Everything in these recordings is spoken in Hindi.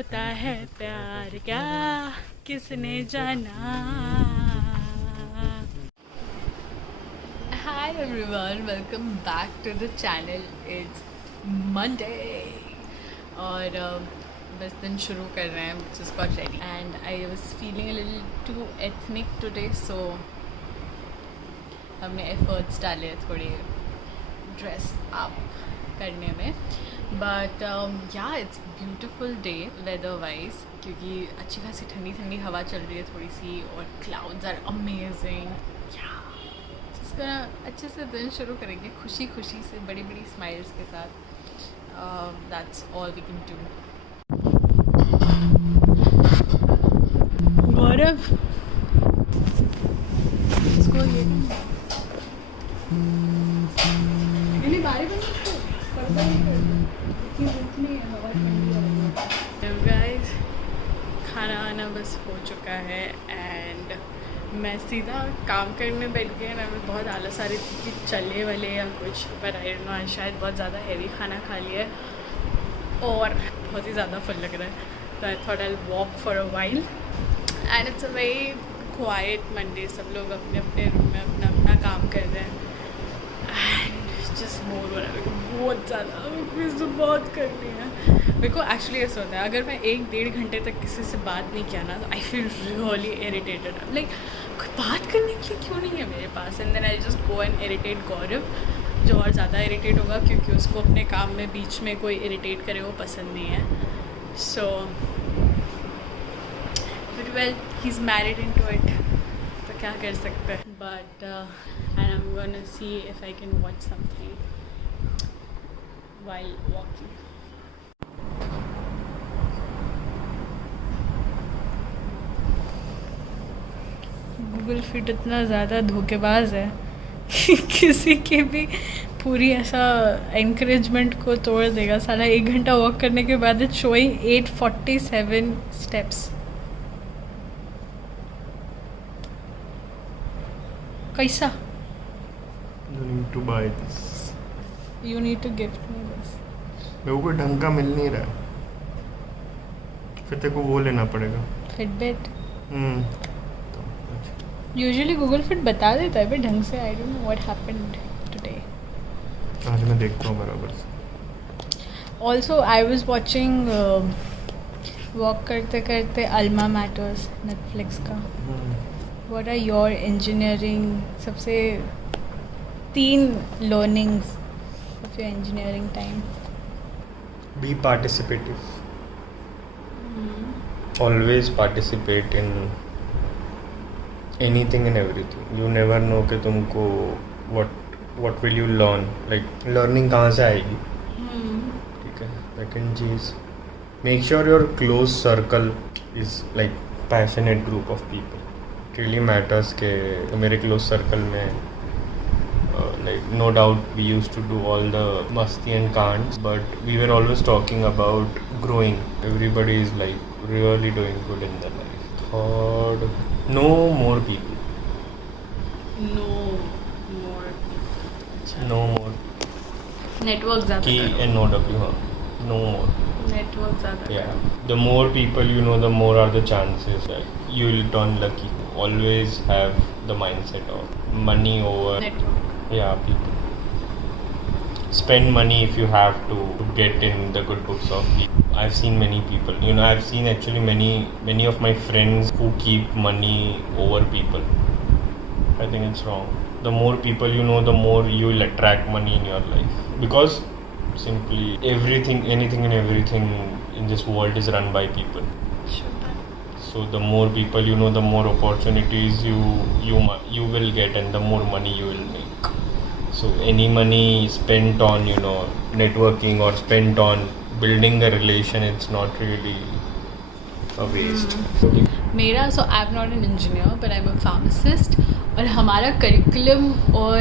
होता है प्यार क्या किसने जाना। Hi everyone, welcome back to the channel. It's Monday और बस दिन शुरू कर रहे हैं. Just got ready and I was feeling a little too ethnic today, so हमने efforts डाले थोड़े dress up करने में. But yeah, it's beautiful day weather wise क्योंकि अच्छी खासी ठंडी ठंडी हवा चल रही है थोड़ी सी और clouds are amazing. Yeah. जिसका अच्छे से दिन शुरू करेंगे खुशी खुशी से बड़ी बड़ी स्माइल्स के साथ. That's all we can do. गौरव इसको ये नहीं बारी बंद कर पर्दा नहीं कर इतनी भूख नहीं है हवा ठंडी है. गाइस खाना वाना बस हो चुका है एंड मैं सीधा काम करने बैठ गई ना. मैं बहुत आलस आ रही थी कि चले वाले या कुछ पर आई डोंट नो शायद बहुत ज़्यादा हैवी खाना खा लिया है और बहुत ही ज़्यादा फुल लग रहा है. तो I thought I walk for a while and it's a very quite Monday. सब लोग अपने अपने रूम में अपना अपना काम कर रहे हैं एंड जस्ट मोर हो रहा है बहुत ज़्यादा. मुझे तो बहुत करनी है. मेरे को एक्चुअली ऐसा होता है अगर मैं 1-1.5 घंटे तक किसी से बात नहीं किया ना तो I feel really irritated. Like कोई बात करने के लिए क्यों नहीं है मेरे पास. And then I just go and irritate Gaurav जो और ज़्यादा इरिटेट होगा क्योंकि उसको अपने काम में बीच में कोई इरिटेट करे वो पसंद नहीं है. So well he is married into it तो क्या कर सकते हैं. But and I am gonna see if I can watch something while walking. Google fit इतना ज़्यादा धोखेबाज है कि किसी की भी पूरी ऐसा एनकरेजमेंट को तोड़ देगा. साला 1 घंटा वॉक करने के बाद इट्स शोइंग 847 स्टेप्स. कैसा? You need to buy this. You need to gift me this. मेरे को कोई ढंग का मिल नहीं रहा है. फिर तेरे को वो लेना पड़ेगा. फिटबिट. तो यूजुअली गूगल फिट बता देता है बट ढंग से. I don't know what happened today. आज मैं देखता हूँ बराबर से. Also I was watching walk करते करते अल्मा मैटर्स नेटफ्लिक्स का. What are your engineering सबसे 3 learnings of your engineering time? Be participative. Always participate in anything and everything. You never know कि तुमको what will you learn. Like learning कहाँ से आएगी. ठीक है. Second cheese, make sure your close circle is like passionate group of people. really matters के मेरे close circle में like no doubt we used to do all the masti and cants but we were always talking about growing. Everybody is like really doing good in their life. Third, no more people. No more. No more. Network ज़्यादा. K and NOW. No more. Network ज़्यादा. Yeah. The more people you know, the more are the chances that you will turn lucky. Always have the mindset of money over Network. Yeah, people. Spend money if you have to get in the good books of people. I've seen many people. You know, I've seen actually many of my friends who keep money over people. I think it's wrong. The more people you know, the more you will attract money in your life. Because simply anything and everything in this world is run by people. Sure. So the more people you know, the more opportunities you will get and the more money you will make. So any money spent on networking or spent on building a relation, it's not really a waste. मेरा so I'm not an engineer but I'm a pharmacist और हमारा curriculum और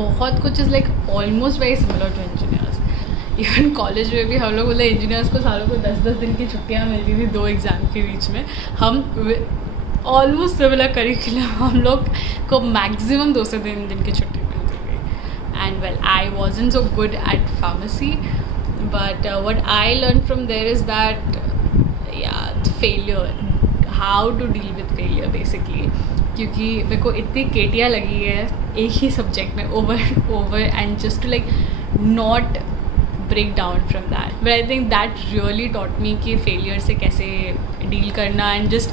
बहुत कुछ is like almost very similar to engineers. Even college में भी हम लोग बोले इंजीनियर्स को सालों को 10-10 दिन की छुट्टियां मिलती थी 2 एग्ज़ाम के बीच में. हम ऑलमोस्ट सिमिलर करिकुलम हम लोग को मैक्सिमम 2 से 3 दिन की छुट्टी मिलती थी. And well I wasn't so good at pharmacy but what I learned from there is that failure, how to deal with failure basically, क्योंकि मेरे को इतनी केटियाँ लगी है एक ही सब्जेक्ट में over and just to like not break down from that, but I think that really taught me कि फेलियर से कैसे डील करना, and just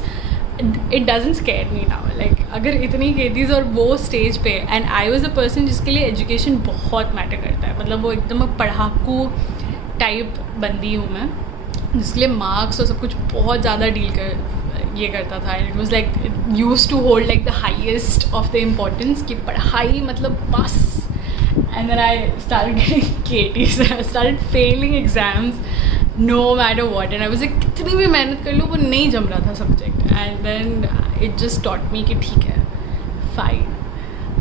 it doesn't scare me now, like अगर इतनी केटीज और वो स्टेज पे, and I was a person जिसके लिए एजुकेशन बहुत मैटर करता है, मतलब वो एकदम पढ़ाकू टाइप बंदी हूँ मैं, जिसके लिए मार्क्स और सब कुछ बहुत ज़्यादा ये करता था, and it was like used to hold like the highest of the importance कि पढ़ाई मतलब बस, and then I started getting KTs, I started failing exams no matter what, and I was like कितनी भी मेहनत कर लूँ वो नहीं जम रहा था subject, and then it just taught me कि ठीक है fine,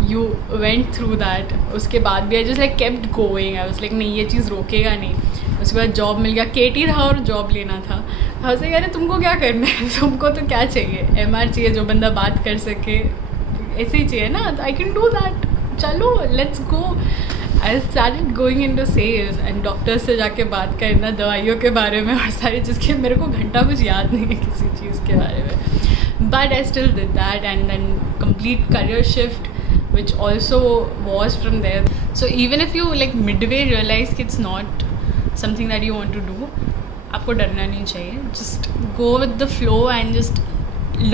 you went through that, उसके बाद भी I just like kept going, I was like नहीं ये चीज़ रोकेगा नहीं, उसके बाद जॉब मिल गया, केटी था और जॉब लेना था, हंसे यार तुमको क्या करना है, तुमको तो क्या चाहिए, एमआर चाहिए जो बंदा बात कर सके, ऐसे ही चाहिए ना, आई कैन डू दैट, चलो let's go, I started going into sales and doctors से जाके बात करना दवाइयों के बारे में और सारी चीज़ के, मेरे को घंटा कुछ याद नहीं है किसी चीज़ के बारे में, but I still did that, and then complete career shift which also was from there. So even if you like midway realize कि it's not something that you want to do, आपको डरना नहीं चाहिए, just go with the flow and just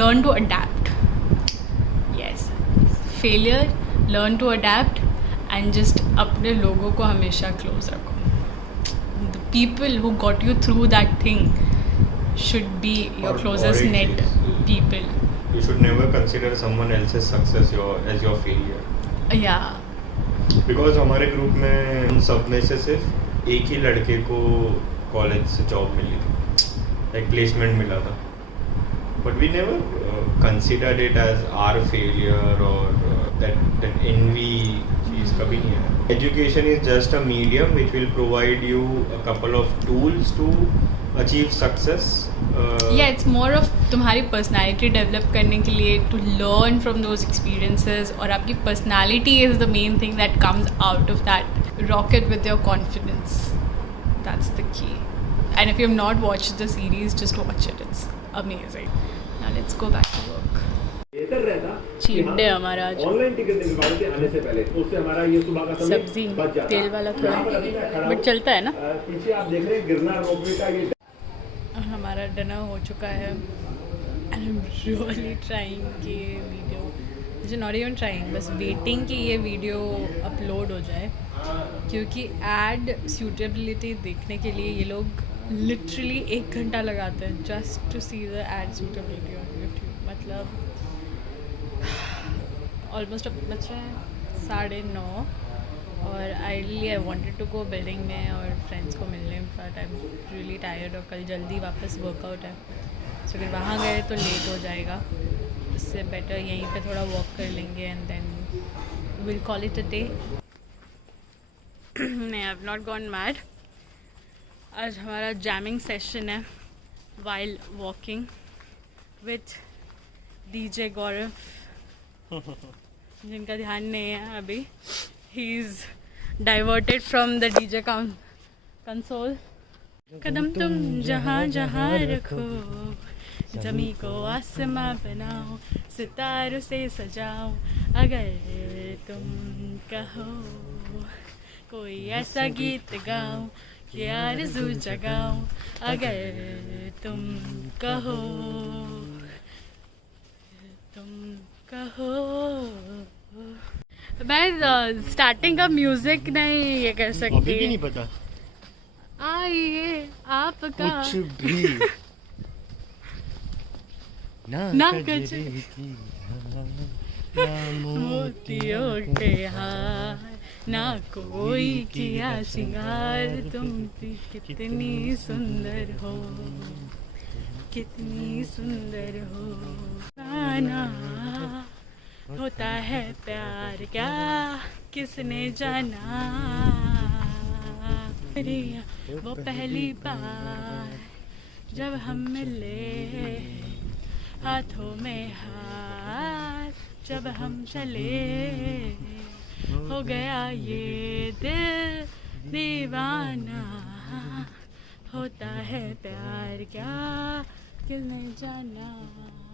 learn to adapt. Yes, failure, learn to adapt and just अपने लोगों को हमेशा close रखो. The people who got you through that thing should be your closest net people. You should never consider someone else's success as your failure. Yeah. Because हमारे ग्रुप में हम सब में से सिर्फ एक ही लड़के को कॉलेज से जॉब मिली थी, एक प्लेसमेंट मिला था, but we never considered it as our failure or that envy चीज़ कभी नहीं है. Education is just a medium which will provide you a couple of tools to achieve success. Yeah, it's more of तुम्हारी पर्सनैलिटी डेवलप करने के लिए, to learn from those experiences, और आपकी personality is the main thing that comes out of that rocket with your confidence, that's the key, and if you have not watched the series just watch it, it's amazing. Now let's go back to work. Cheat day हमारा आज, ऑनलाइन टिकट निकलवाने से आने से पहले तो उससे हमारा ये सुबह का समय सब्जी तेल वाला थोड़ा बट चलता है ना. पीछे आप देख रहे हैं गिरनार रोपवे का ये हमारा डिनर हो चुका है, and I am really trying कि ये वीडियो, मुझे नॉट इवन ट्राइंग, बस वेटिंग कि ये वीडियो अपलोड हो जाए, क्योंकि एड सूटेबिलिटी देखने के लिए ये लोग लिटरली 1 घंटा लगाते हैं just to see the ad suitability on YouTube. मतलब ऑलमोस्ट अब बच रहे हैं 9:30, और ideally I wanted to go building में और फ्रेंड्स को मिलने, but I am really tired, और कल जल्दी वापस वर्कआउट है, सो अगर वहाँ गए तो लेट हो जाएगा, इससे बेटर यहीं पे थोड़ा वॉक कर लेंगे and then will call it a day. नहीं, I have not gone mad. आज हमारा जैमिंग सेशन है while walking with DJ Gaurav, जिनका ध्यान नहीं है अभी. He is diverted from the DJ console. कदम तुम जहाँ जहाँ रखो, ज़मीं को आसमां बनाओ, सितारों से सजाओ, अगर तुम कहो कोई ऐसा गीत गाओ कि आरज़ू जगाओ, अगर तुम कहो मैं स्टार्टिंग का म्यूजिक नहीं ये कर सकती, अभी भी नहीं पता. आइए आपका कुछ भी ना मोतियों के हार, ना कोई किया श्रृंगार, तुम भी कितनी सुंदर हो, कितनी सुंदर हो. आना होता है प्यार क्या किसने जाना, वो पहली बार जब हम मिले, हाथों में हाथ जब हम चले, हो गया ये दिल दीवाना, होता है प्यार क्या मुश्किल नहीं जाना।